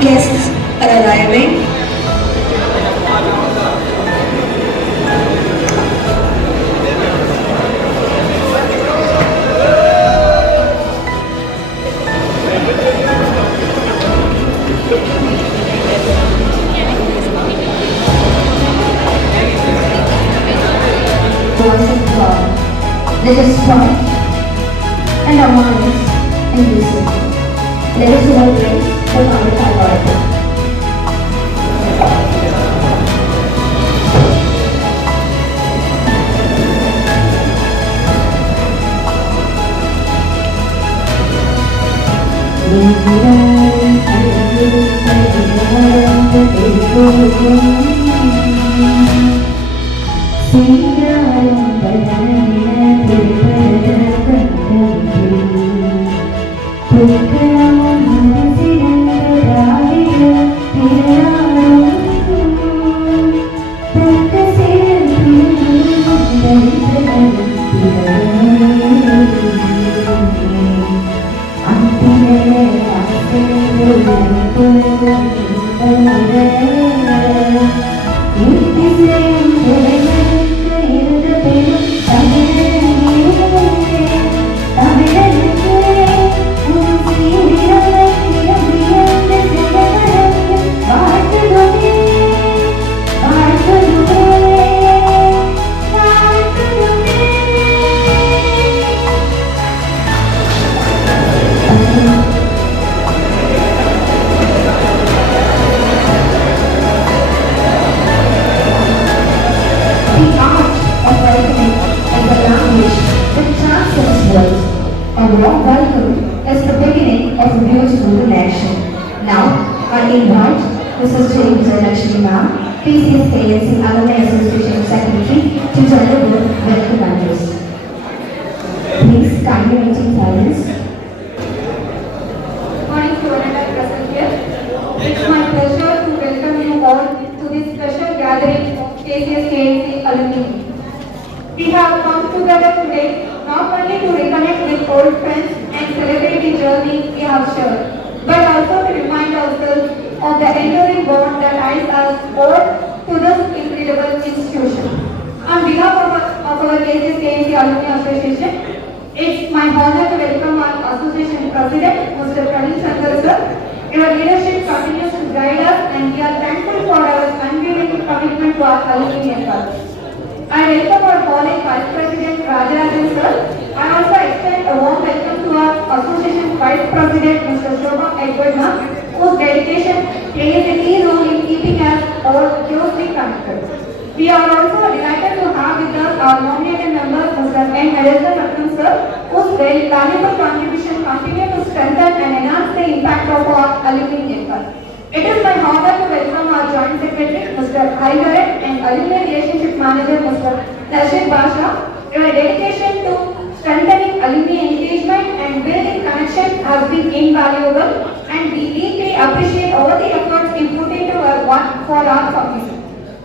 guests are arriving. Voice of God, let us quiet and our minds and listen. Let us all raise the Mahatma Oracle. A warm welcome is the beginning of a beautiful connection. Now, I invite Mrs. James Lakshmi Ma'am, Kcsk Alumni Association Secretary, to deliver welcome address. Please kindly maintain silence. Morning to all present here. It's my pleasure to welcome you all to this special gathering of Kcsk alumni. We have come together today not only to reconnect with old friends and celebrate the journey we have shared, but also to remind ourselves of the enduring bond that ties us both to this incredible institution. On behalf of our Kcsknc Alumni Association, it's my honor to welcome our association president, Mr. Praveen Shankar sir. Your leadership continues to guide us and we are thankful for our unwavering commitment to our alumni efforts. I welcome our college Vice President Rajaran sir. I also extend a warm welcome to our Association Vice President Mr. Shobha Edwardna, whose dedication plays a key role in keeping us all closely connected. We are also delighted to have with us our nominated member Mr. N. Harrison Ratnam sir, whose very valuable contribution continue to strengthen and enhance the impact of our alumni network. It is my honor to welcome our Joint Secretary, Mr. Haigaran, and Alumni Relationship Manager, Mr. Rashid Basha. Your dedication to strengthening alumni engagement and building connection has been invaluable, and we deeply appreciate all the efforts you put into our work for our community.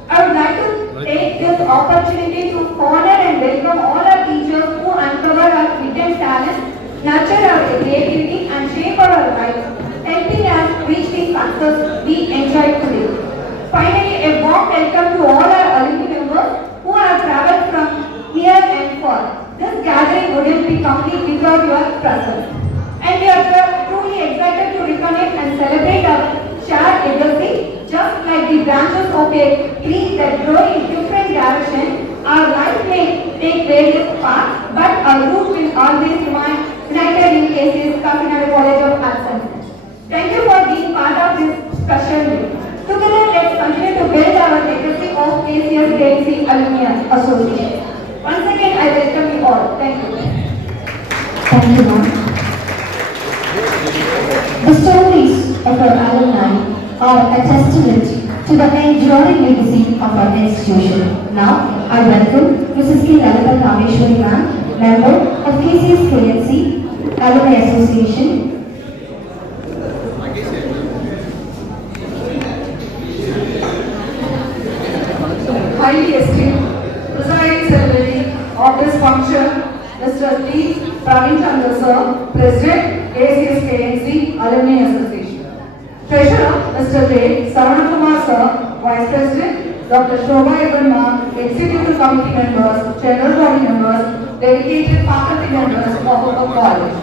I would like to take this opportunity to honor and welcome all our teachers who uncover our hidden talents, nurture our creativity, and shape our lives, helping us reach the success we enjoy today. Finally, a warm welcome to all our alumni members who have traveled from near and far. This gathering wouldn't be complete without your presence. And we are truly excited to reconnect and celebrate our shared legacy. Just like the branches of a tree that grow in different directions, our life may take various paths, but our root will always remain united in K.C.S. College of Arts and Sciences. Thank you for being part of this special day. Together, let's continue to build our legacy of Kcsk Alumni Association. Once again, I welcome you all. Thank you. Thank you, ma'am. The stories of our alumni are a testament to the enduring legacy of our institution. Now, I welcome Mrs. K. Lalita Kameshwari ma'am, member of Kcsknc Alumni Association. Highly esteemed presiding celebrity of this function, Mr. T. Praveen Chandra sir, President, Kcsknc Alumni Association. Treasurer, Mr. J. Saranakumar Sir, Vice President, Dr. Shobha Ebanma, Executive Committee members, General Body members, dedicated faculty members of our college.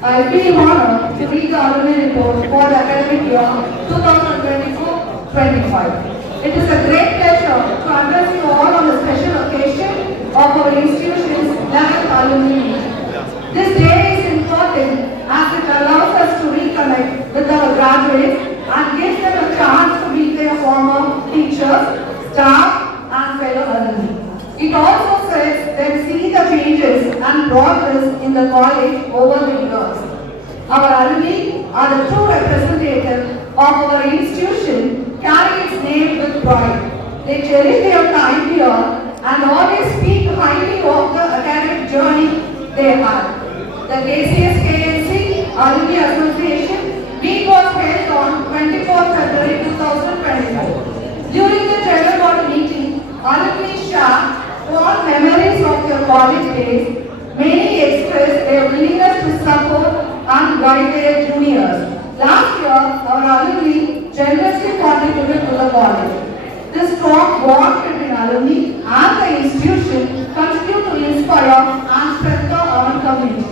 I feel honored to read the alumni report for the academic year 2024-25. It is a great pleasure to address you all on the special occasion of our institution's 11th alumni meet. This day is important as it allows us to reconnect with our graduates and gives them a chance to meet their former teachers, staff, and fellow alumni. It also helps them see the changes and progress in the college over the years. Our alumni are the true representatives of our institution, carrying its name with pride. They cherish their time here and always speak highly of the academic journey they had. The Kcsknc Alumni Association meet was held on 24th February 2024. During the general body meeting, alumni shared fond memories of their college days. Many expressed their willingness to support and guide their juniors. Last year, our alumni generously contributed to the college. This strong bond between alumni and the institution continue to inspire and strengthen our community.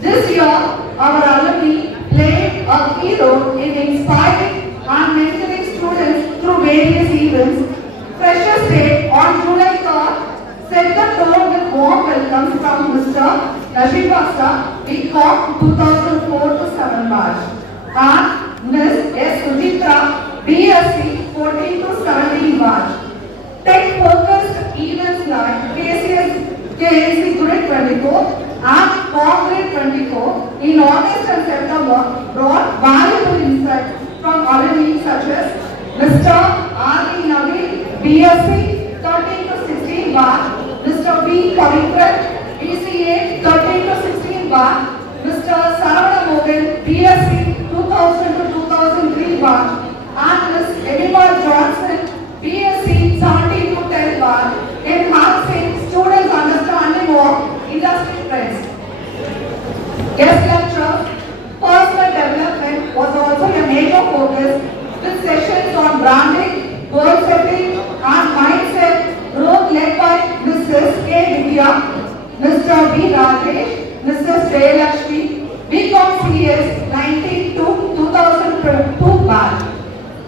This year, our alumni played a key role in inspiring and mentoring students through various events. Freshers' Day on July 3rd set the tone with warm welcomes from Mr. Rashid Basta, BCom 2004-7 batch, and Ms. S. Sujitra, BSc 14-17 batch. Tech-focused events like K.C.S. Kcnc Grade 24 and Grade 24 in August and September brought valuable insights from alumni such as Mr. R. E. Nabil, BSc 13-16 batch, Mr. B. Pavitran, BCA 13-16 batch, Mr. Saravana Mogan, BSc 2000-2003 batch, and Ms. Edimar Johnson, BSc 17-10 batch, enhancing students' understanding of industry trends. Guest lecture, personal development was also a major focus with sessions on branding, goal setting, and mindset growth led by Mrs. K. Vidya, Mr. B. Rajesh, Mrs. Jayalakshmi, K.C.S. 19-2002 batch,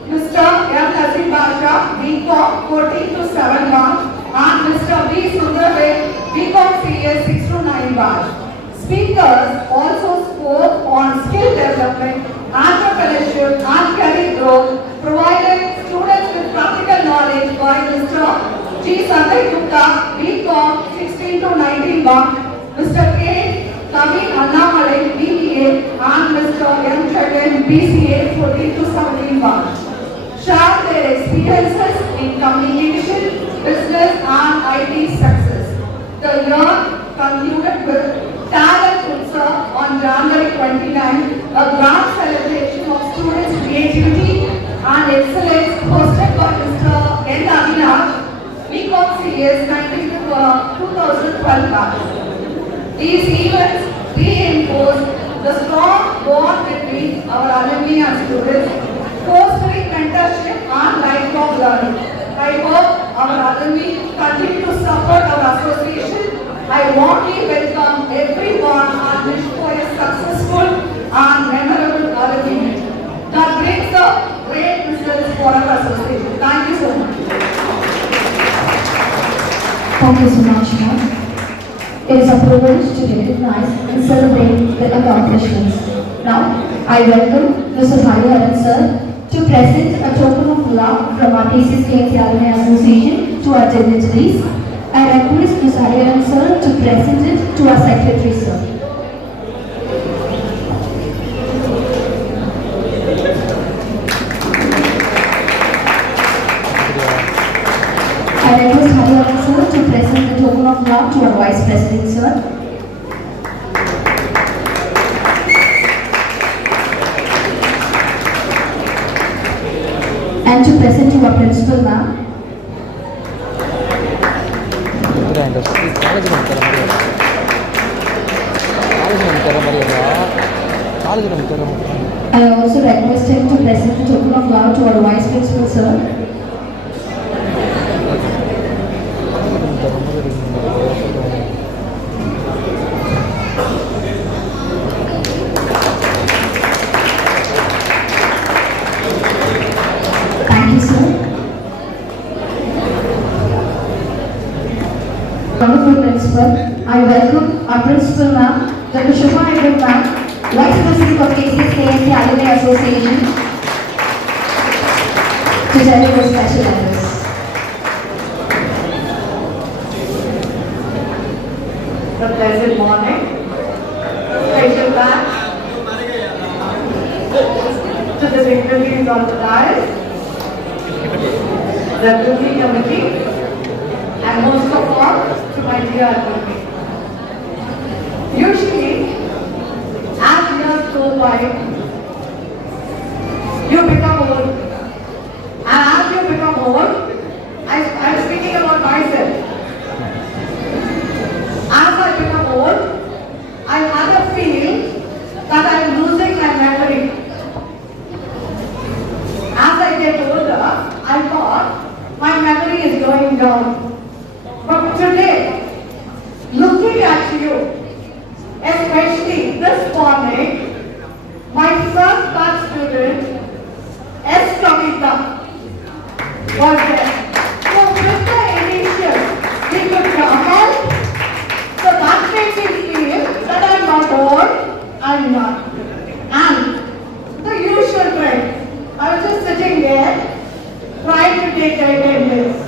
Mr. M. Nazim Basha, BCom 14-7 batch, and Mr. B. Sundarve, K.C.S. 6-9 batch. Speakers also spoke on skill development, entrepreneurship, and career growth, provided students with practical knowledge by Mr. G. Sanjay Gupta, BCom 16-19 batch, Mr. K. Naveen Annamalai, BBA, and Mr. M. Chagan, BCA 14-17 batch. Share their experiences in communication, business, and IT success. The year concluded with Talent Utsav on January 29, a grand celebration of students' creativity and excellence hosted by Mr. N. Avinash, K.C.S. 2012 batch. These events reinforce the strong bond between our alumni and students, fostering mentorship and lifelong learning. I hope our alumni continue to support our association. I warmly welcome everyone and wish for a successful and memorable alumni meet that brings the great results for our association. Thank you so much. Thank you so much, ma'am. It is a privilege to recognize and celebrate the accomplishments. Now, I welcome Mr. Hariharan sir to present a token of love from our Kcsknc Alumni Association to our dignitaries. I request Mr. Hariharan sir to present it to our secretary sir. I request Hariharan sir to present the token of love to our vice president sir. And to present to our principal ma'am. காலேஜில் I also request him to present the token of love to our Vice Principal, sir. Thank you, sir. Wonderful principal. I welcome our principal, ma'am, Dr. Shubha Iyer, ma'am, Vice President of Kcsknc Alumni Association, to deliver special address. A pleasant morning. Special back to the dignitaries on the dais, the Alumni Committee, and most of all to my dear alumni. Usually, as years go by, you become old. And as you become old, I'm speaking about myself. As I become old, I had a feel that I'm losing my memory. As I get older, I thought my memory is going down. But today, looking at you, especially this morning, my first batch student, S. Kavita, was there. So with the initial, we could help. So that made me feel that I'm not old, I'm not. And the usual trend, I was just sitting there, trying to take attendance.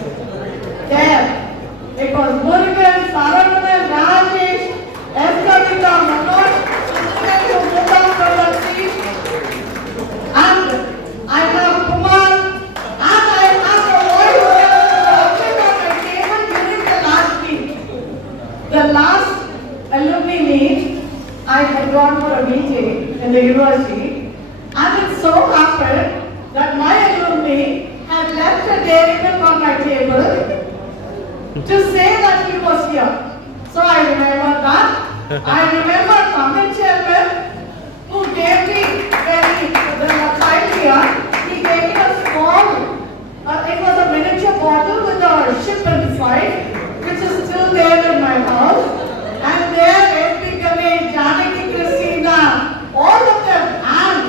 There, it was Murugan, Saravana, Rajesh, S. Kavita, Manoj, students who moved out from the seat. And I have Kumar, and I have a voice that was on my table during the last week. The last alumni meet, I had gone for a meeting in the university, and it so happened that my alumni had left a dairy milk on my table to say that he was here. So I remember that. I remember Amit Chairman, who gave me the child here, he gave me a small, it was a miniature bottle with a ship inside, which is still there in my house. And there, S.P. Ganesh, Janaki Christina, all of them, and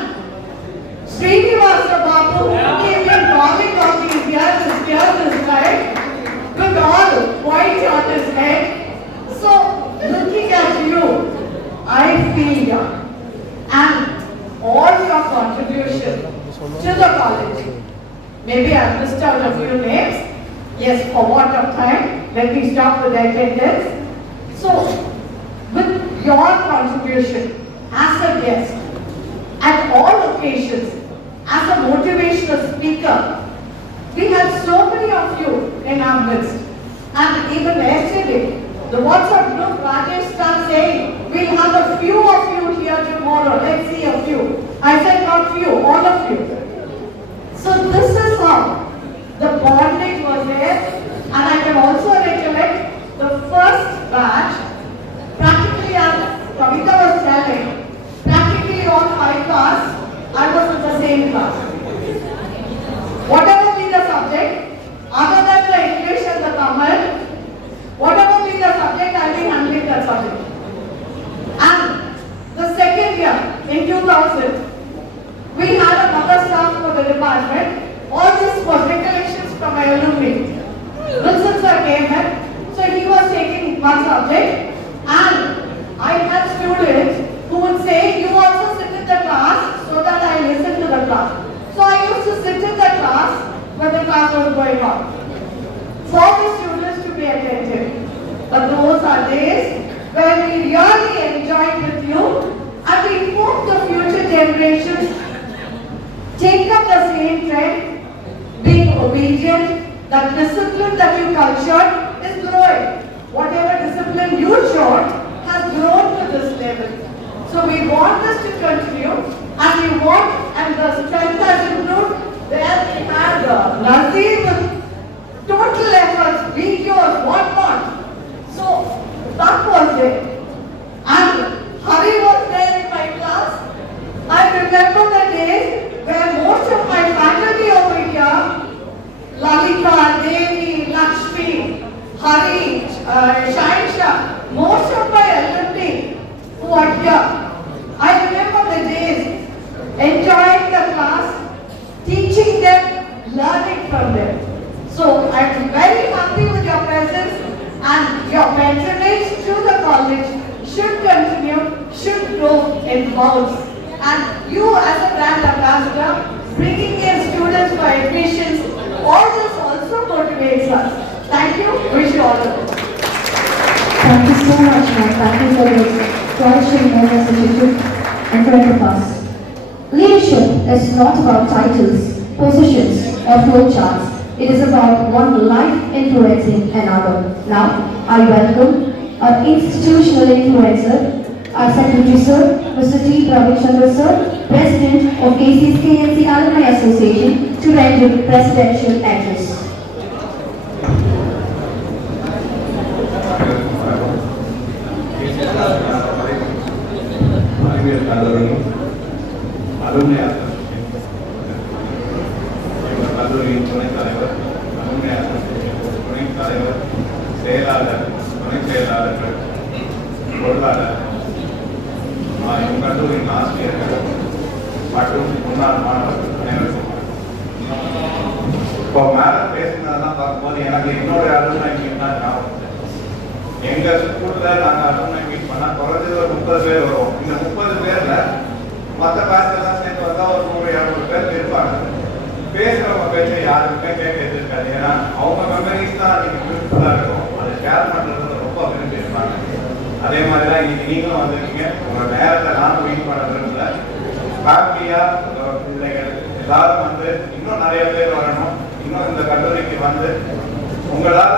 Srinivasa Babu, who came in calling on these years, his beard is right, with all white on his head. So, looking at you, I feel young. And all your contribution to the college. Maybe I've missed out a few names. Yes, for want of time, let me stop with attendance. So, with your contribution as a guest, at all occasions, as a motivational speaker, we had so many of you in our midst. And even yesterday, the WhatsApp group, Rajesh started saying, we'll have a few of you here tomorrow. Let's see a few. I said not few, all of you. So this is how the bonding was there. And I can also recollect the first batch, practically as Kavita was telling, practically all 5 class, I was in the same class. Whatever be the subject, other than the English and the Tamil, whatever be the subject, I'll be handling that subject. And the second year, in 2000, we had another staff for the department. All this was recollections from my alumni. Wilson sir came in, so he was taking one subject, and I had students who would say, you also sit in the class so that I listen to the class. So I used to sit in the class when the class was going on, for the students to be attentive. But those are days where we really enjoyed with you, and we hope the future generations take up the same trend, being obedient, that discipline that you cultured is growing. Whatever discipline you showed has grown to this level. So we want this to continue, and we want, and the strength has improved. There we had Nazir with total efforts, videos, whatnot. So that was it. And Hari was there in my class. I remember that Hari, Shaisha, most of my alumni who are here. I remember the days enjoying the class, teaching them, learning from them. So I'm very happy with your presence and your patronage to the college should continue, should grow in bounds. And you as a brand ambassador, bringing in students for admissions, all this also motivates us. Thank you. Wish you all the best. Thank you so much, ma'am. Thank you for this flourishing message you took in front of us. Leadership is not about titles, positions, or flowcharts. It is about one life influencing another. Now, I welcome our institutional influencer, our Secretary Sir, Mr. T. Ravichandra Sir, President of Kcsknc Alumni Association, to render presidential address. Alumni Association, Alumni Tunek தலைவர், Alumni Association, துணைத் தலைவர், செயலாளர், துணைச் செயலாளர்கள், பொருளாளர், கல்லூரியின் ஆசிரியர்கள் மற்றும் முன்னாள் மாணவர்கள் அனைவருக்கும் இப்போ மேல பேசுனதெல்லாம் பார்க்கும்போது எனக்கு இன்னொரு அலுவலக மீட் தான் ஞாபகம். எங்க ஸ்கூல்ல நாங்கள் அலுவலக மீட் பண்ணா குறைஞ்சது ஒரு 30 பேர் வருவோம். இந்த 30 பேர்ல மற்ற பேட்செல்லாம் சேர்ந்து வந்தா ஒரு 100-200 பேர் இருப்பாங்க. பேசுறவங்க பேச்சை யாருக்குமே கேட்க இருக்காது. ஏன்னா அவங்க மெமரிஸ் தான் இன்னைக்கு பியூட்டிஃபுல்லா இருக்கும். அதை ஷேர் பண்றது ரொம்ப விரும்பி இருப்பாங்க. அதே மாதிரி தான் இன்னைக்கு நீங்களும் வந்திருக்கீங்க. உங்க நேரத்தை நானும் வீட் பண்ண விரும்பல. ஃபேமிலியா பிள்ளைகள் எல்லாரும் வந்து இன்னும் நிறைய பேர் வரணும். இன்னும் இந்த கல்லூரிக்கு வந்து உங்களால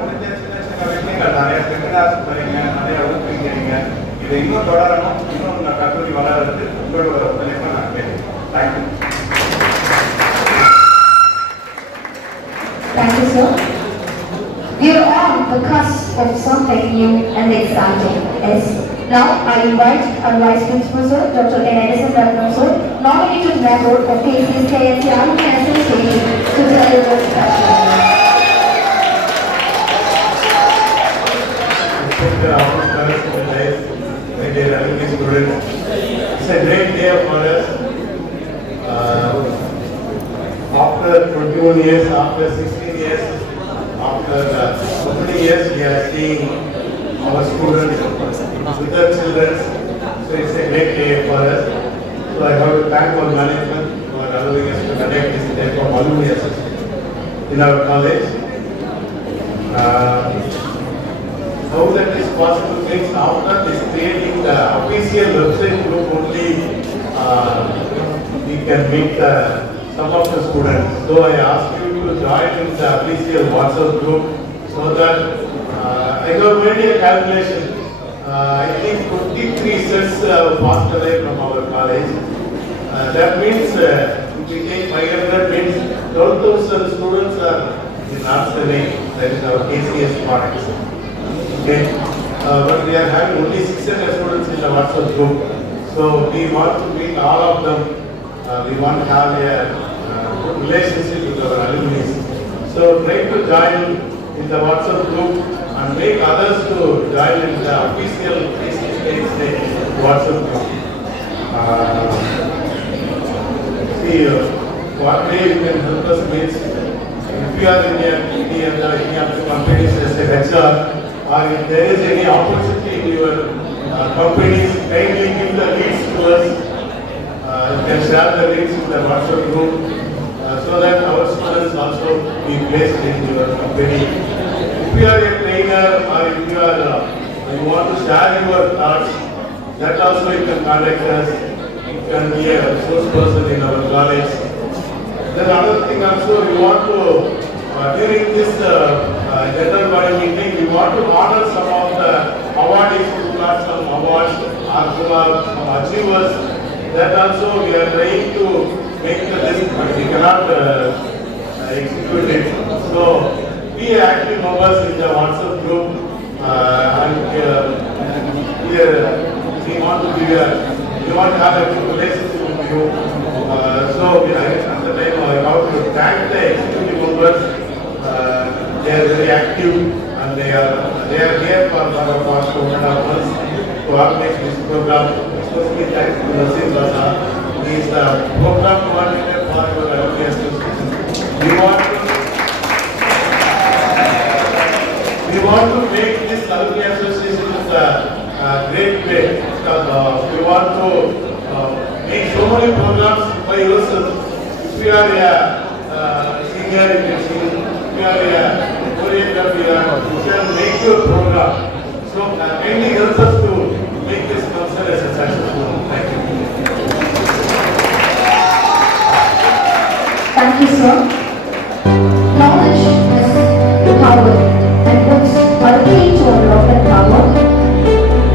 முடிஞ்ச சின்ன சின்ன விஷயங்கள் நிறைய செமினார்ஸ் தரீங்க, நிறைய ஊக்குவிக்கிறீங்க. இதை இன்னும் தொடரணும். இன்னும் இந்த கல்லூரி வளர்றது உங்களோட ஒத்துழைப்பை நான் கேட்கிறேன். Thank you. Thank you, sir. We are on the cusp of something new and exciting. Yes. Now I invite our Vice Principal, sir, Dr. N. Edison Ratnam, sir, nominated member of Kcsknc Alumni Association, to deliver special. It's a great day for us. After 21 years, after 16 years, after so many years, we are seeing our students with their children. So it's a great day for us. So I have to thank our management for allowing us to conduct this type of alumni association in our college. How that is possible means after this creating the official website group only we can meet some of the students. So I ask you to join in the official WhatsApp group so that I have made a calculation. I think 23 sets passed away from our college. That means if we take 500 means 12,000 students are in nursery, that is our K.C.S. products. Okay, but we are having only 600 students in the WhatsApp group. So we want to meet all of them. We want to have a good relationship with our alumni. So try to join in the WhatsApp group and make others to join in the official K.C.S. WhatsApp group. See, what way you can help us means if you are in any of the companies as a HR, or if there is any opportunity in your companies, kindly give the leads to us. You can share the links in the WhatsApp group so that our students also be placed in your company. If you are a trainer or if you want to share your thoughts, that also you can contact us. You can be a resource person in our college. Then another thing also, we want to during this general body meeting, we want to honor some of the awardees who got some awards or who are some achievers. That also we are trying to make the list, but we cannot execute it. So be active members in the WhatsApp group, and here we want to have a good relationship with you. So at the time I have to thank the executive members. They are very active the program coordinator for your alumni association. We want to make this alumni association a great way because we want to make so many programs by yourself. If you are a singer, if you are a choreographer, you can make your program. So mainly helps us to make this concert as a successful. Thank you. Thank you, sir. Knowledge is power, and books are the key to unlock that power.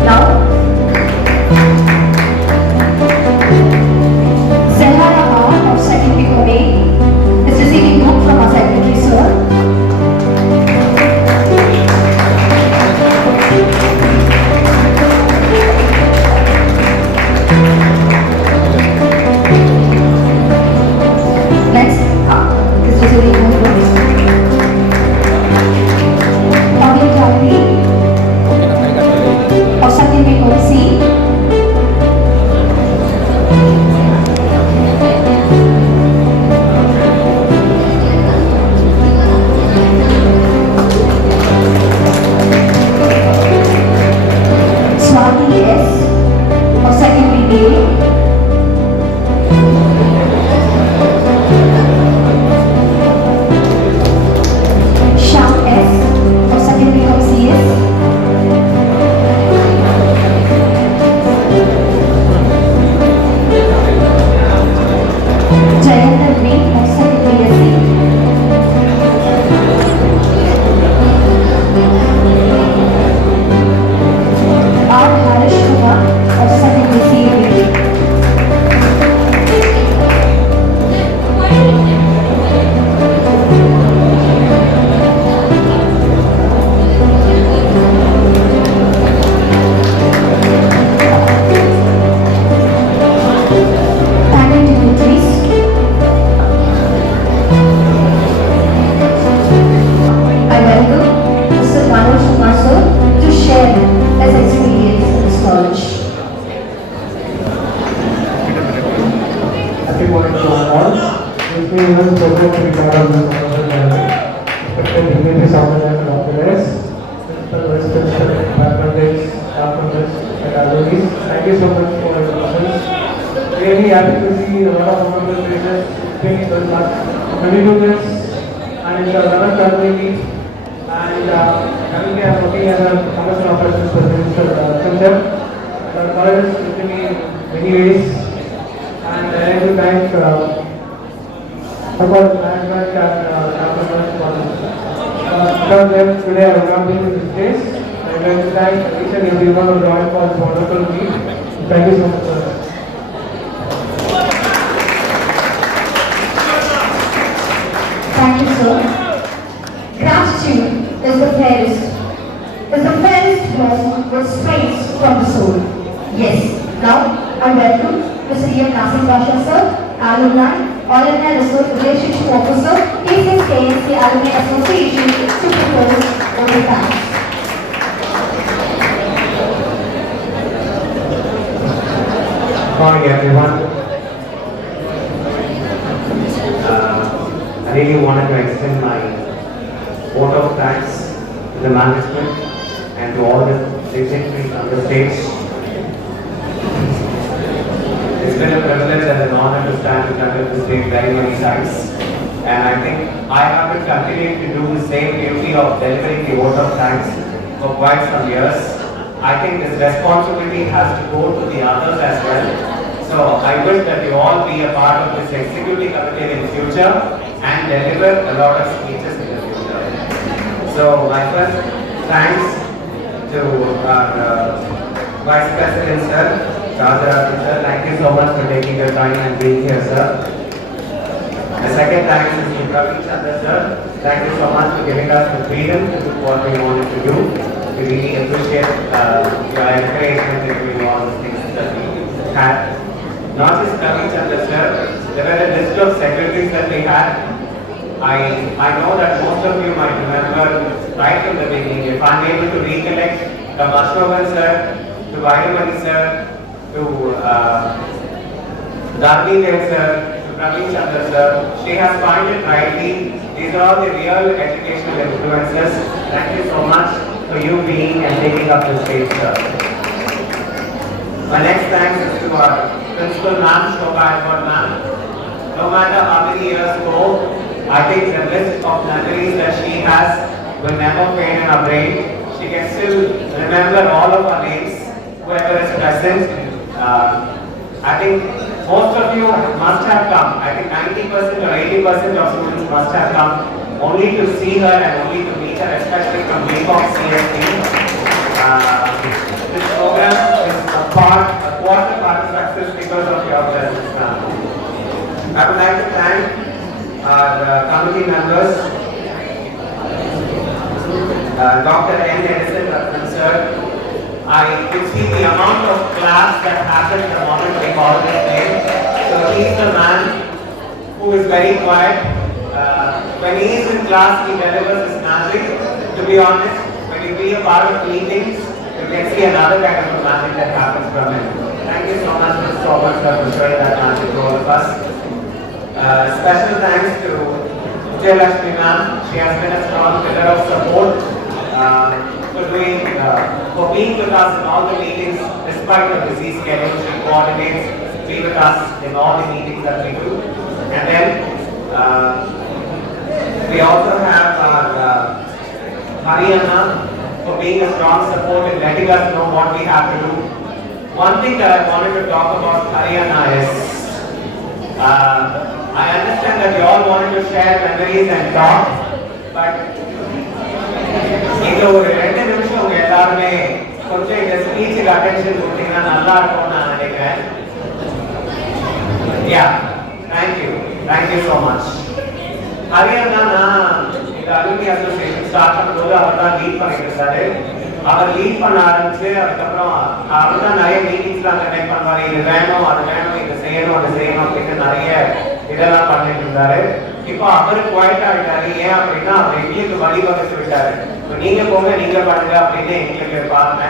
Now, Sahara R of second week of May is receiving book from our secretary, sir. Next up is receiving book from Audio Gallery of second week of C. Swati S of second week A. Sham S of second week of CS. Jayanta V of second BSc. R. Harish Kumar of second BCA. Tanya Dimitris. I welcome Mr. Manoj Kumar sir to share his experience in this college. Happy morning to all. With me is the program to be part of this wonderful gathering. Respected dignitaries of the level of the rest, principal, vice principal, faculties, staff members, and alumni. Thank you so much for your presence. Really happy to see a lot of wonderful faces. It's been the last 22 years, and it's a lot of family. And currently I'm working as a commercial operations specialist at Center. The college is helping me in many ways. And I would like about management and government because today I have come into this place. I would like to thank each and everyone who joined for this wonderful meet. Thank you so much, sir. Thank you, sir. Gratitude is the fairest blossom which springs from the soul. Yes, now I welcome Mr. Kcsk, sir, Alumni, Alumni Relationship Officer, Kcsk Alumni Association to propose over thanks. Good morning, everyone. I really wanted to extend my vote of thanks to the management and to all the dignitaries on the stage. It's been a privilege and an honor to stand in front of the stage very many times. And I think I have been continuing to do the same duty of delivering the vote of thanks for quite some years. I think this responsibility has to go to the others as well. So I wish that you all be a part of this executive committee in future and deliver a lot of speeches in the future. So my first thanks to our Vice President sir, Rajarathan sir. Thank you so much for taking your time and being here, sir. The second thanks is to Ravi Chandra sir. Thank you so much for giving us the freedom to do what we wanted to do. We really appreciate your encouragement in doing all the things that we had. Not just Ravi Chandra sir, there were a list of secretaries that we had. I know that most of you might remember right from the beginning. If I'm able to recollect, from Ashwagan sir, to Vaidamani sir, to Dharmi Dev sir, Praveen Chandra sir, she has pointed rightly. These are all the real educational influences. Thank you so much for you being and taking up the stage, sir. My next thanks is to our principal ma'am, Shobha Edward ma'am. No matter how many years go, I think the list of memories that she has will never fade in her brain. She can still remember all of our names, whoever is present. I think most of you must have come. I think 90% or 80% of students must have come only to see her and only to meet her, especially from K.C.S. This program is a quarter part of success because of your presence now. I would like to thank our committee members, Dr. N. Edison Rathan sir. I could see the amount of class that happened the moment we called his name. So he is the man who is very quiet. When he is in class, he delivers his magic. To be honest, when you be a part of meetings, you can see another kind of magic that happens from him. Thank you so much, Mr. Sobhan sir, for showing that magic to all of us. Special thanks to Kcsknc ma'am. She has been a strong pillar of support for being with us in all the meetings despite the busy schedule. She coordinates, be with us in all the meetings that we do. And then we also have our Haryana for being a strong support in letting us know what we have to do. One thing that I wanted to talk about Haryana is I understand that you all wanted to share memories and talk, but இந்த ஒரு 2 நிமிஷம் உங்க எல்லாருமே கொஞ்சம் இந்த ஸ்பீச்சுக்கு அட்டென்ஷன் கொடுத்தீங்கன்னா நல்லா இருக்கும்னு நான் நினைக்கிறேன். Thank you so much. Haryana இந்த அலுமினி அசோசியேஷன் ஸ்டார்ட் பண்ணும்போது அவர் தான் லீட் பண்ணிட்டு இருந்தாரு. அவர் லீட் பண்ண ஆரம்பிச்சு அதுக்கப்புறம் அவர் தான் நிறைய மீட்டிங்ஸ்லாம் கண்டக்ட் பண்ணுவாரு. இது வேணும், அது வேணும், இது செய்யணும், அது செய்யணும் அப்படின்னு நிறைய இதெல்லாம் பண்ணிட்டு இருந்தாரு. இப்போ அவரு குவைட் ஆகிட்டாரு. ஏன் அப்படின்னா அவர் எங்களுக்கு வழிவகுத்து விட்டாரு. நீங்க போங்க, நீங்க பண்ணுங்க அப்படின்னு எங்களுக்கு பாருங்க.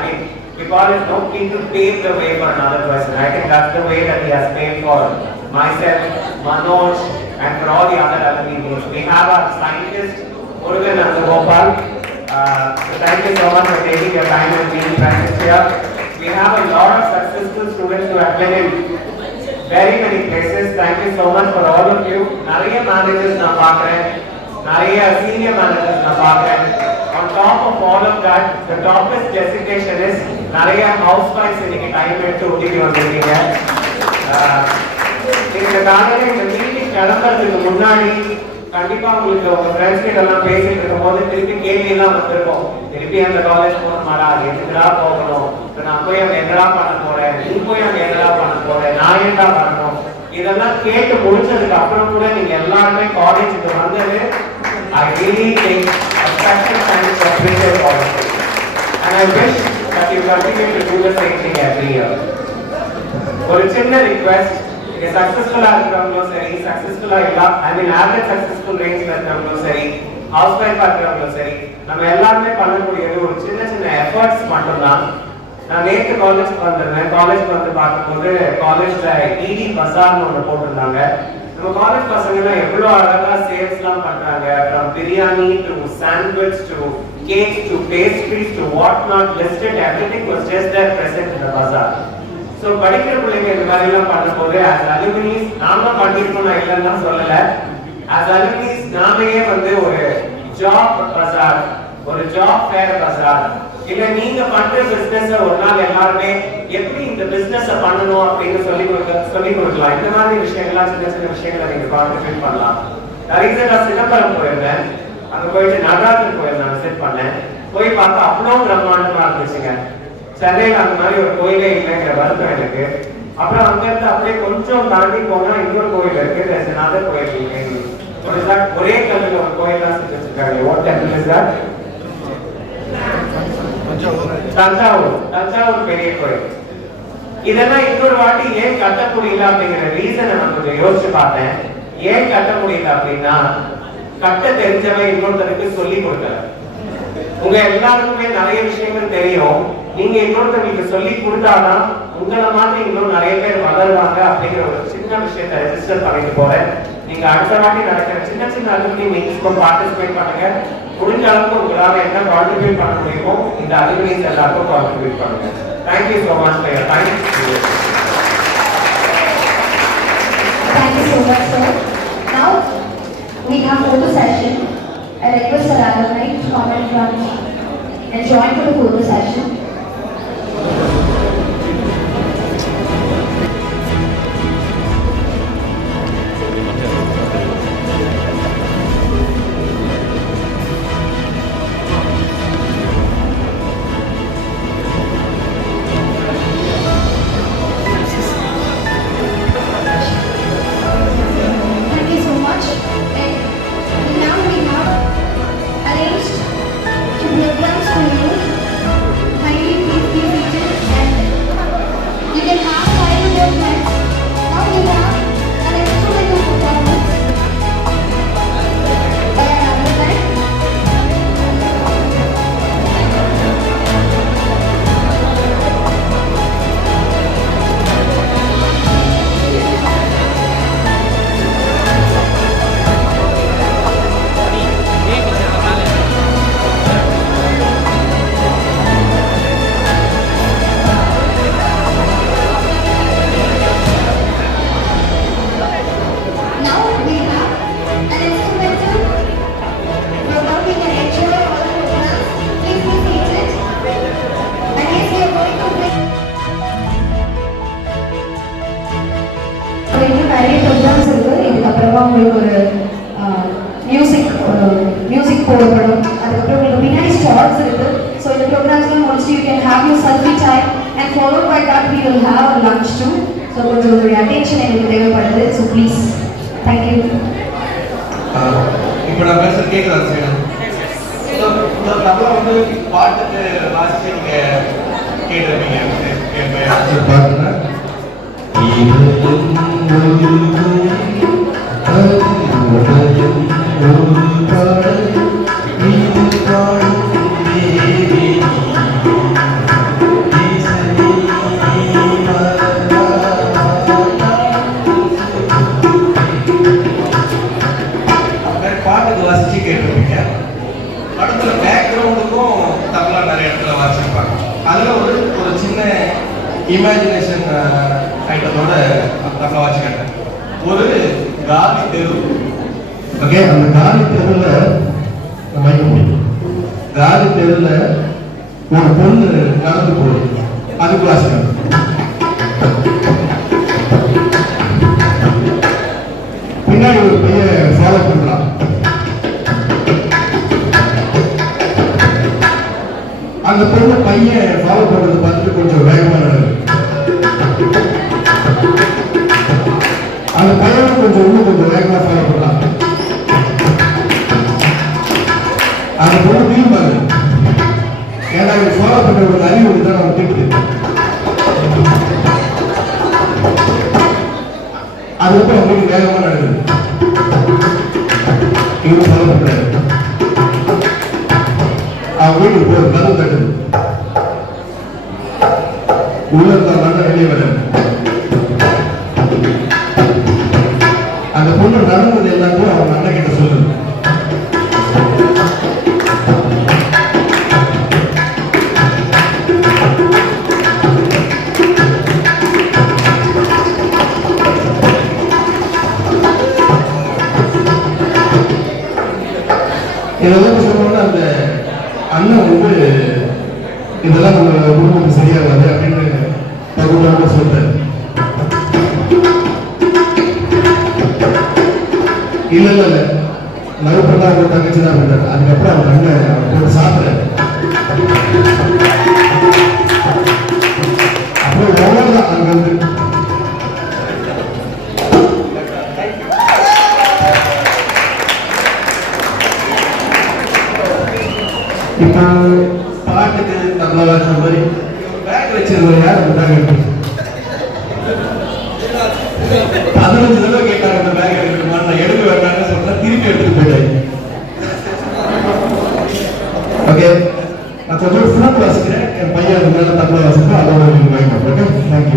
Because it's no need to pave the way for another person. I think that's the way that he has paved for myself, Manoj, and for all the other alumni. We have our scientist, Murugan and Gopal. Thank you so much for taking your time and being present here. We have a lot of successful students who have been in very many places. Thank you so much for all of you. Nariya managers na paakren, nariya senior managers na paakren. On top of all of that, the topest designation is nariya housewives இன்னைக்கு டைம் எடுத்து ஒட்டிட்டு வந்திருக்கீங்க. இந்த காலையில இந்த மீட்டிங் கிளம்புறதுக்கு முன்னாடி கண்டிப்பா உங்களுக்கு உங்க ஃப்ரெண்ட்ஸ் கிட்ட எல்லாம் பேசிட்டு இருக்கும்போது திருப்பி கேள்வி எல்லாம் வந்திருக்கும். திருப்பி அந்த காலேஜ் போகணுமாடா, எதுக்குடா போகணும், நான் போய் அங்க என்னடா பண்ண போறேன், நீ போய் அங்க என்னடா பண்ண போறேன், நான் என்னடா பண்ணணும், இதெல்லாம் கேட்டு முடிச்சதுக்கு அப்புறம் கூட நீங்க எல்லாருமே காலேஜுக்கு வந்தது I really think a special thanks for appreciate all of you. And I wish that you continue to do the same thing every year. ஒரு சின்ன ரிக்வெஸ்ட், நீங்க சக்சஸ்ஃபுல்லா இருக்கிறவங்களும் சரி, சக்சஸ்ஃபுல்லா இல்ல ஆவரேஜ் சக்சஸ்ஃபுல் ரேஞ்ச்ல இருக்கிறவங்களும் சரி, ஹவுஸ் ஒய்ஃபா இருக்கிறவங்களும் சரி, நம்ம எல்லாருமே பண்ணக்கூடியது ஒரு சின்ன சின்ன எஃபர்ட்ஸ் மட்டும்தான். நான் நேற்று காலேஜ்க்கு வந்திருந்தேன். காலேஜ்க்கு வந்து பார்க்கும்போது காலேஜ்ல இடி பசார்னு ஒன்று போட்டிருந்தாங்க. நம்ம காலேஜ் பசங்கலாம் எவ்வளோ அழகா சேல்ஸ்லாம் பண்றாங்க. From biryani to sandwich to cakes to pastries to what not listed, everything was just there present in the bazaar. So படிக்கிற பிள்ளைங்க இந்த மாதிரிலாம் பண்ணும்போது ஆஸ் அலுமினிஸ் நாமளும் பண்ணிருக்கோம், நான் இல்லைன்னு தான் சொல்லலை. ஆஸ் அலுமினிஸ் நாமே வந்து ஒரு ஜாப் பசார், ஒரு ஜாப் ஃபேர் பசார், இல்ல நீங்க பண்ற பிசினஸ் ஒரு நாள் எல்லாருமே எப்படி இந்த பிசினஸ் பண்ணணும் அப்படின்னு சொல்லி கொடுக்கலாம். இந்த மாதிரி விஷயங்கள்லாம் சின்ன சின்ன விஷயங்களை நீங்க கான்ட்ரிபியூட் பண்ணலாம். ரீசெண்டா சிதம்பரம் போயிருந்தேன். அங்க போயிட்டு நடராஜர் கோயில் நான் விசிட் பண்ணேன். போய் பார்த்தா அவ்வளோ பிரம்மாண்டமா இருந்துச்சுங்க. சென்னையில அந்த மாதிரி ஒரு கோயிலே இல்லைங்கிற வருத்தம் எனக்கு. அப்புறம் அங்க இருந்து அப்படியே கொஞ்சம் தாண்டி போனா இன்னொரு கோயில் இருக்கு. அதர் கோயில் ஒரே கல்லுல ஒரு கோயில் தான் செஞ்சு வச்சிருக்காங்க. What temple is that? Thanjavur பெரிய கோயில். இதெல்லாம் இன்னொரு வாட்டி ஏன் கட்ட முடியல அப்படிங்கிற ரீசனை நான் கொஞ்சம் யோசிச்சு பார்த்தேன். ஏன் கட்ட முடியல அப்படின்னா கட்ட தெரிஞ்சவன் இன்னொருத்தருக்கு சொல்லி கொடுக்கல. உங்க எல்லாருக்குமே நிறைய விஷயங்கள் தெரியும். நீங்க இன்னொருத்தருக்கு சொல்லி கொடுத்தாதான் உங்களை மாதிரி இன்னும் நிறைய பேர் வளருவாங்க அப்படிங்கிற ஒரு சின்ன விஷயத்தை ரெஜிஸ்டர் பண்ணிட்டு போறேன். நீங்க அடுத்த வாட்டி நடக்கிற சின்ன சின்ன அலுமினி மீட்டிங்ஸ்க்கும் பார்ட்டிசிபேட் பண்ணுங்க. முடிஞ்ச அளவுக்கு உங்களால என்ன கான்ட்ரிபியூட் பண்ண முடியுமோ இந்த அலுமினிஸ் எல்லாருக்கும் கான்ட்ரிபியூட் பண்ணுங்க. Thank you so much for your time. Thank you so much, sir. Now we have photo session. I request the alumni to come in front and join for the photo session. Thank you so much. And now we have arranged two programs for you. Kindly please be seated and you can have 5 more minutes. Now we have an instrumental performance by an alumni. Now we have an instrumental program. We can enjoy all the programs. Please be seated. And yes, we are going to play. இன்னும் நிறைய ப்ரோக்ராம்ஸ் இருக்கு. இதுக்கப்புறமா உங்களுக்கு ஒரு மியூசிக் போடப்படும். அதுக்கப்புறம் உங்களுக்கு பின்னாடி ஸ்டால்ஸ் இருக்கு. ஸோ இந்த ப்ரோக்ராம்ஸ்லாம் முடிச்சுட்டு you can have your selfie time and followed by that we will have a lunch too. So கொஞ்சம் உங்களுடைய அட்டென்ஷன் எனக்கு தேவைப்படுது. So please thank you. இப்போ நான் பேசுறது கேட்குறா சார்? தப்பா வந்து பாட்டுக்கு வாசிச்சு நீங்க கேட்டிருப்பீங்க. பாட்டுன்னா பாட்டுக்கு வாசிச்சு கேட்டிருப்பீங்க. படத்துல பேக்ரவுண்டுக்கும் தபலா நிறைய இடத்துல வாசிப்பாங்க. அதுல ஒரு சின்ன இமேஜினேஷன் ஐட்டத்தோட தபலா வாசி கேட்டேன். ஒரு காலி தெரு. ஓகே, அந்த காலி தெருவில் மைக்க முடியும். காலி தெருவில் ஒரு பொண்ணு நடந்து போகுது. அதுக்கு வாசிக்கணும். பின்னாடி ஒரு பையன் ஃபாலோ பண்றான். அந்த பொண்ணு பையன் ஃபாலோ பண்றது பார்த்துட்டு கொஞ்சம் வேகமா நடக்குது. அந்த பையனும் கொஞ்சம் வேகமா ஃபாலோ பண்ணலாம். அந்த பொண்ணு ஃபீல் பண்ணுது. ஏன்னா ஃபாலோ பண்ற ஒரு அறிவு தான் நம்ம கேட்குது. அதுக்கப்புறம் உங்களுக்கு வேகமா நடக்குது. இவரு ஃபாலோ பண்றாரு. அவங்க வீட்டுக்கு போற கதவு தட்டுது. உள்ள இருந்த அண்ணன் வெளியே வர. அந்த பொண்ணு நடந்தது எல்லாத்தையும் அவங்க அண்ணன் கிட்ட சொல்லுது. இதெல்லாம் சொல்லணும்னா அந்த அண்ணன் வந்து இதெல்லாம் நம்ம குடும்பத்துக்கு சரியாகாது அப்படின்னு பகுதியாக சொல்றாரு. இல்ல லவ் பண்ணா அவங்க தங்கச்சி தான் பண்றாரு. அதுக்கப்புறம் அவங்க அண்ணன் போட்டு சாப்பிட்றாரு. அப்புறம் எவ்வளவுதான் அங்க வந்து இப்போ பாட்டுக்கு நம்மள வச்ச மாதிரி பேக் வச்சிருக்கோம். யார் அந்த பேக் எடுத்து 15 தடவை கேட்டாங்க அந்த பேக் எடுக்கணுமா. நான் எடுக்க வேண்டாம்னு சொன்னேன். திருப்பி எடுத்துட்டு போயிட்டேன். ஓகே, நான் கொஞ்சம் ஃபுல்லாக வாசிக்கிறேன். என் பையன் அது மேலே தப்பா வாசிப்பேன். அதோட நீங்கள் வாங்கிக்கோங்க. Okay, thank you.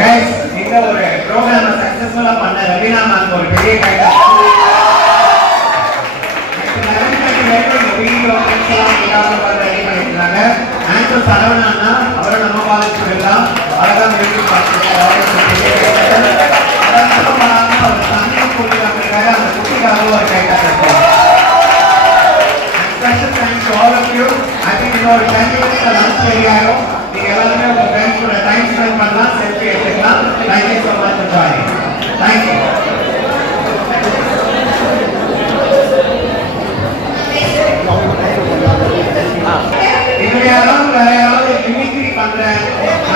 கைஸ் இந்த ஒரு ப்ரோக்ராமை சக்சஸ்ஃபுல்லா பண்ண ரவீனா மேம் ஒரு பெரிய கைதா. சரவணா அவரை நம்ம பாதிச்சுக்கலாம் அழகா மியூசிக் அந்த குட்டிக்காக ஒரு கைதா இருக்கும். Special thanks to all of you. I think இன்னொரு 10 minutes lunch area ஆகும். நீங்க எல்லாருமே உங்க ஃப்ரெண்ட்ஸ் கூட டைம் ஸ்பெண்ட் பண்ணலாம், செல்ஃபி எடுத்துக்கலாம். Thank you so much for joining. Thank you. இன்னும் யாராவது வேற யாராவது மிமிக்ரி பண்றேன்,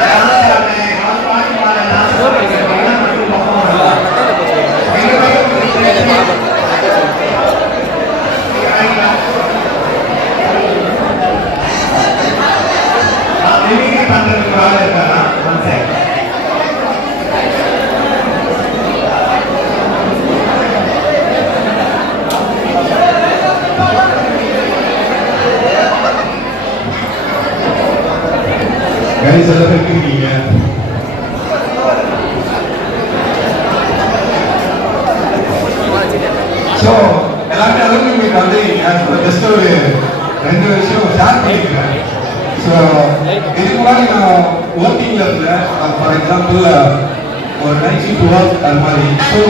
டான்ஸ் ஆடுறேன், பாட்டு பாடுறேன், எல்லாம் மட்டும் பக்கம் மிமிக்ரி பண்றதுக்கு ஆள் இருக்காரா? கைஸ் எல்லாம் இருக்கீங்க. ஸோ எல்லாருமே அலுமினி மீட் வந்தீங்க. ஜஸ்ட் ஒரு 2 விஷயம் ஷேர் பண்ணிக்கிறேன். ஸோ இதுக்கு முன்னாடி நான் ஒர்க்கிங்ல இருந்தேன். ஃபார் எக்ஸாம்பிள் ஒரு நைட் ஷிஃப்ட் ஒர்க் அது மாதிரி. ஸோ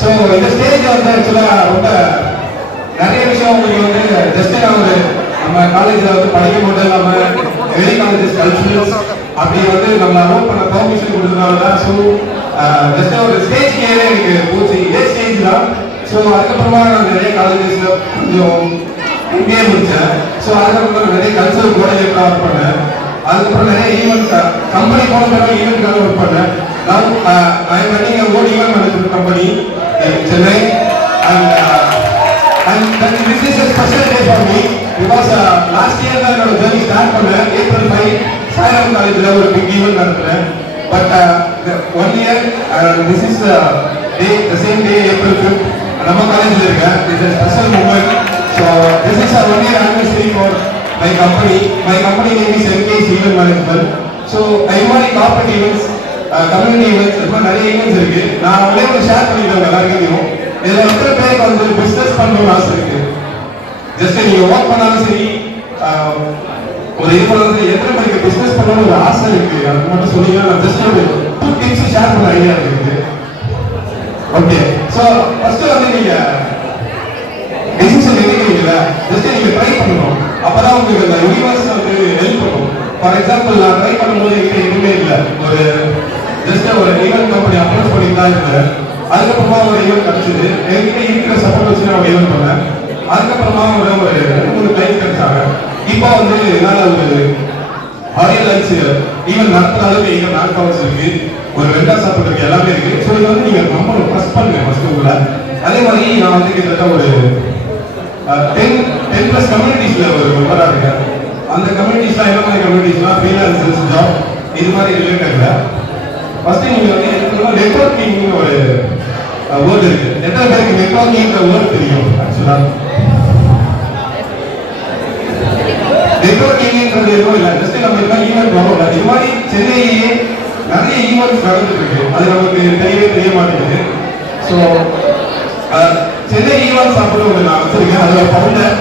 ஸோ இந்த ஸ்டேஜ் வந்து ஆக்சுவலாக ரொம்ப நிறைய விஷயம் உங்களுக்கு வந்து ஜஸ்ட் நான் ஒரு நம்ம காலேஜில் வந்து படிக்கும் போது நம்ம வெளி காலேஜஸ் கல்ச்சுரல்ஸ் அப்படி வந்து நம்ம அலோவ் பண்ண பர்மிஷன் கொடுத்ததுனால தான். ஸோ ஜஸ்ட் ஒரு ஸ்டேஜ் கேரே எனக்கு போச்சு. இதே ஸ்டேஜ் தான். ஸோ அதுக்கப்புறமா நான் நிறைய காலேஜஸில் கொஞ்சம் இங்கே முடித்தேன். ஸோ அதுக்கப்புறம் நிறைய கல்ச்சரல் கோஆர்டினேட்டராக ஒர்க் பண்ணேன். அதுக்கப்புறம் நிறைய ஈவெண்ட் கம்பெனி போன பிறகு ஈவெண்ட்காக ஒர்க் பண்ணேன். Now I am running a own event management company in Chennai, and this is a special day for me because last year I had a journey start from April 5 Sairam College la ஒரு big event நடத்துறேன். But 1 year this is day the same day April 5th நம்ம காலேஜ்ல இருக்கேன். This is a special moment. So this is a 1 year anniversary for my company. My company name is K.C.S event management. So I want corporate events, community events, இந்த மாதிரி நிறைய ஈவெண்ட்ஸ் இருக்கு. நான் அவங்களே ஒரு ஷேர் பண்ணிடுவேன் எல்லாருக்கும். இதில் எத்தனை பேருக்கு வந்து பிஸ்னஸ் பண்ணணும்னு ஆசை இருக்கு? ஜஸ்ட் நீங்க ஒர்க் பண்ணாலும் சரி, ஒரு இது பண்ணாலும் எத்தனை பேருக்கு பிஸ்னஸ் பண்ணணும்னு ஒரு ஆசை இருக்கு? அது மட்டும் சொன்னீங்கன்னா நான் ஜஸ்ட் ஒரு 2 டிப்ஸ் ஷேர் பண்ண ஐடியா இருக்கு. ஓகே, ஸோ ஃபர்ஸ்ட் வந்து நீங்க டிசிஷன் எடுக்கிறீங்களா, ஜஸ்ட் நீங்க ட்ரை பண்ணணும். அப்பதான் உங்களுக்கு அந்த யூனிவர்ஸ் வந்து ஹெல்ப் பண்ணும். ஃபார் எக்ஸாம்பிள் நான் ட்ரை பண்ணும்போது என்கிட்ட எதுவுமே இல்லை. ஒரு ஜஸ்ட் ஒரு ஈவெண்ட் கம்பெனி அப்ரோச் பண்ணி தான் இருந்தேன். அதுக்கப்புறமா ஒரு ஈவெண்ட் கிடைச்சது. என்கிட்ட இருக்கிற சப்போர்ட் வச்சு நான் ஒரு ஈவெண்ட் பண்ணேன். அதுக்கப்புறமா ஒரு 2-3 கிளைண்ட் கிடைச்சாங்க. இப்போ வந்து என்னால் ஒரு ஆடியோ லைன்ஸ் ஈவெண்ட் நடத்துற அளவுக்கு எங்க மேன் பவர்ஸ் இருக்கு, ஒரு வெண்டர் சப்போர்ட் இருக்கு, எல்லாமே இருக்கு. ஸோ இது வந்து நீங்க நம்பர் ட்ரஸ்ட் பண்ணுங்க ஃபர்ஸ்ட் உங்களை. அதே மாதிரி நான் வந்து கிட்டத்தட்ட ஒரு 10+ கம்யூனிட்டிஸ்ல ஒரு மெம்பரா இருக்கேன். அந்த கம்யூனிட்டிஸ்லாம் என்ன மாதிரி கம்யூனிட்டிஸ்லாம் ஃப்ரீலான்சர்ஸ் ஜாப் இது மாதிரி ரிலேட்டட்ல ஃபர்ஸ்ட் நீங்க வந்து நெட்வொர்க்கிங்னு ஒரு வேர்ட் இருக்கு. எத்தனை பேருக்கு நெட்வொர்க்கிங்ன்ற வேர்ட் தெரியும்? ஆக்சுவலா நெட்வொர்க்கிங்ன்றது எதுவும் இல்லை. ஜஸ்ட் நம்ம இதெல்லாம் ஈவெண்ட் வரோம்ல, இது மாதிரி சென்னையிலேயே நிறைய ஈவெண்ட்ஸ் நடந்துட்டு இருக்கு. அது நமக்கு தெரிய மாட்டேங்குது. ஸோ சென்னை ஈவெண்ட்ஸ் அப்படின்னு ஒன்று நான் வச்சிருக்கேன். அதோட ஃபவுண்டர்.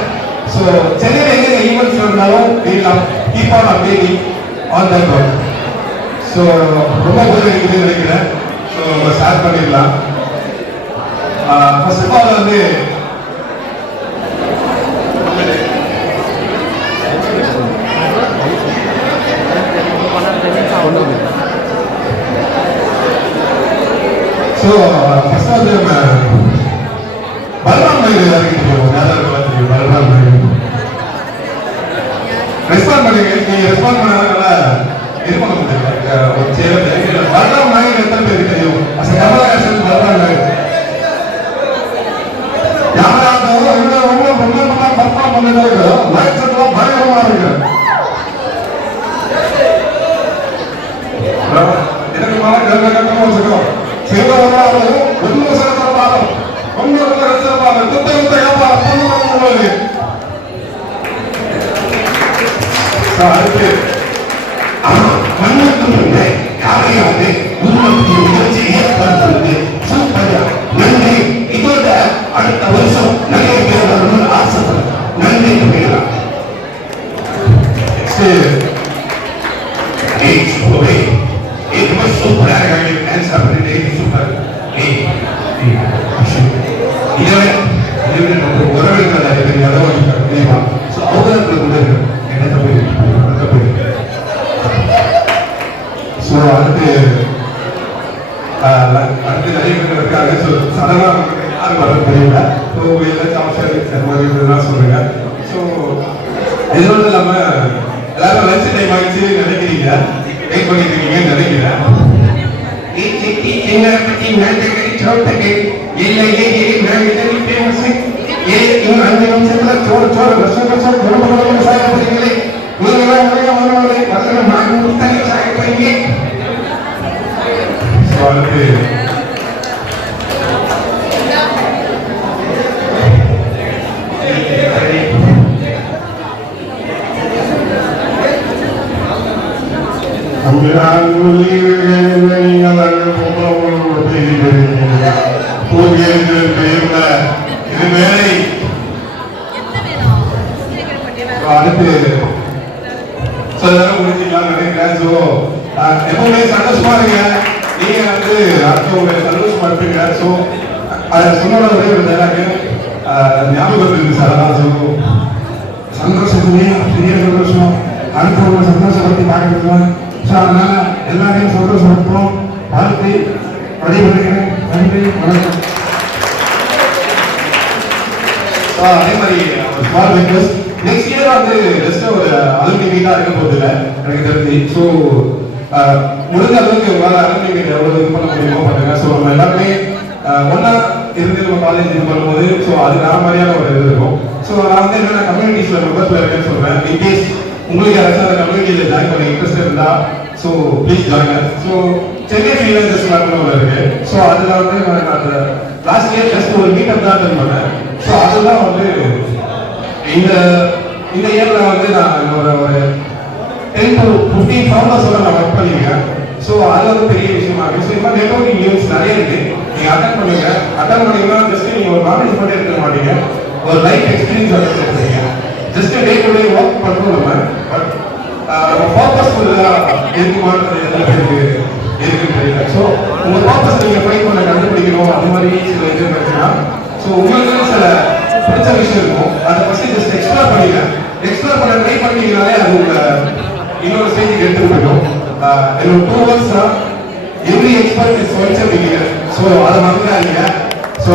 ஸோ சென்னையில் எங்கே ஈவெண்ட்ஸ் இருந்தாலும் keep on updating on that work. So ரொம்ப போர் அடிக்குதுன்னு நினைக்கிறேன். ஸோ ஸ்டார்ட் பண்ணிடலாம். ஃபர்ஸ்ட் ஆஃப் ஆல் வந்து ஸோ ஃபர்ஸ்ட் வந்து நம்ம பல்ராம் மயில் எல்லாருக்கும் தெரியும். யாராவது தெரியும் பல்ராம் மயில்? ரெஸ்பாண்ட் பண்ணுங்க. நீங்க ரெஸ்பாண்ட் பண்ணாதனால எனக்கு மேலே கட்டமாக வச்சுக்கோ செய்வதாலும் ஒன்று சிறப்பாலும் ஒன்று சிறப்பாக குத்த குத்த வியாபாரம் பண்ணுவாங்க. அடுத்து மண்ணுக்கு யாரையாவது உருவாக்கிய முயற்சி ஏற்படுத்துவது சூப்பரா நன்றி. இதோட அடுத்த வருஷம் நிறைய பேர் வரணும்னு ஆசைப்படுறேன். நன்றி புரியலாம். சூப்பராக டான்ஸ் பண்ணிட்டு சூப்பர். உறவினர்கள் தெரியுமா? அவங்களுக்கு கூட என்ன தப்பு அடுத்து நிறைய பேர் இருக்காங்க. ஸோ சடனாக யாரும் வர தெரியல. ஸோ ஏதாச்சும் அவசரம் சொல்லுங்க. ஸோ இது மட்டும் இல்லாமல் எல்லாரும் லஞ்ச் டைம் ஆகிடுச்சு நினைக்கிறீங்க, வெயிட் பண்ணிட்டு இருக்கீங்கன்னு நினைக்கிறேன். அஞ்சு நிமிஷத்துல சோறு சோறு வருஷம் வருஷம் குடும்ப சாயப்படுறீங்களே, சாயப்படுறீங்க. அடுத்து எப்பவுமே சந்தோஷமா இருங்க. நீங்க வந்து அடுத்தவங்க சந்தோஷமா இருப்பீங்க. ஸோ அதை சொன்ன ஒரே ஒரு டைலாக் ஞாபகம் இருக்கு சார். அதான் சொல்லுவோம், சந்தோஷத்துலேயே பெரிய சந்தோஷம் அடுத்தவங்க சந்தோஷப்படுத்தி பார்க்கறதுலாம். ஸோ அதனால எல்லாரையும் சந்தோஷப்படுத்துவோம். வாழ்க்கை வழிபடுகிறேன். நன்றி, வணக்கம். அதே மாதிரி ஸ்மால் ரிக்வெஸ்ட், நெக்ஸ்ட் இயர் வந்து ஜஸ்ட் ஒரு அலுமினி மீட்டா இருக்க போகுது இல்லை எனக்கு தெரிஞ்சு. ஸோ முடிஞ்ச அளவுக்கு உங்களால் அலுமினி மீட் எவ்வளோ இது பண்ண முடியுமோ பண்ணுங்க. ஸோ நம்ம எல்லாருமே ஒன்றா இருந்து நம்ம காலேஜ் இது பண்ணும்போது ஸோ அது வேற மாதிரியான ஒரு இது இருக்கும். ஸோ நான் வந்து என்னென்ன கம்யூனிட்டிஸில் மெம்பர்ஸில் இருக்கேன்னு சொல்கிறேன். இன்கேஸ் உங்களுக்கு யாராச்சும் அந்த கம்யூனிட்டியில் ஜாயின் பண்ண இன்ட்ரெஸ்ட் இருந்தா so please join. So Chennai freelancers கிளப்னு இருக்கு. ஸோ அதில் வந்து நான் அந்த லாஸ்ட் இயர் ஜஸ்ட் ஒரு மீட்டப் தான் அட்டன் பண்ணேன். ஸோ அதுதான் வந்து இந்த இயர்ல வந்து நான் ஒரு 10 to 15 ஃபவுண்டர்ஸோட நான் ஒர்க் பண்ணியிருக்கேன். ஸோ அது வந்து பெரிய விஷயமா இருக்கு. ஸோ இப்போ நெட்வொர்க்கிங் ஈவெண்ட்ஸ் நிறைய இருக்கு. நீங்கள் அட்டன் பண்ணுங்க. அட்டன் பண்ணீங்கன்னா ஜஸ்ட் நீங்கள் ஒரு நாலேஜ் மட்டும் எடுக்க மாட்டீங்க, ஒரு லைஃப் எக்ஸ்பீரியன்ஸ் அட்டன் பண்ணுறீங்க. Just day to day work பண்ணுறோம் நம்ம. பட் பர்பஸ்ஃபுல்லாக இருக்குமான்றது எத்தனை பேருக்கு இருக்குன்னு தெரியல. ஸோ உங்கள் பர்பஸ் நீங்கள் ஃபைண்ட் பண்ண கண்டுபிடிக்கணும். அது மாதிரி சில இது இருக்குன்னா ஸோ உங்களுக்கு சில பிடிச்ச விஷயம் இருக்கும். அதை ஃபஸ்ட்டு ஜஸ்ட் எக்ஸ்ப்ளோர் பண்ணிடுங்க. எக்ஸ்ப்ளோர் பண்ண ட்ரை பண்ணிங்கனாலே அது உங்கள் இன்னொரு ஸ்டேஜுக்கு எடுத்துட்டு போயிடும். என்னோட 2 words தான், every expert is once a beginner. So அதை மறந்துடாதீங்க. So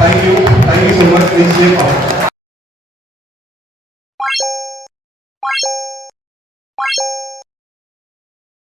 thank you so much.